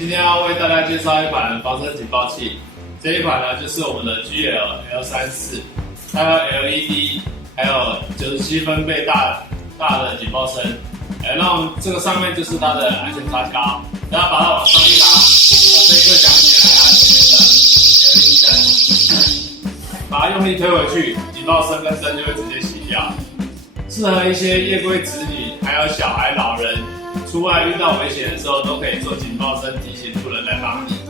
今天要为大家介绍一款防身警报器，这一款呢就是我们的 GL-L34，它有 LED， 还有97分贝大的警报声，让这个上面就是它的安全插销，然后把它往上一拉，它声音会响起来，它前面的 LED 灯，把它用力推回去，警报声跟灯就会直接熄掉。适合一些夜归子女，还有小孩、老人出外遇到危险的时候，都可以做警报声提醒路人来帮你。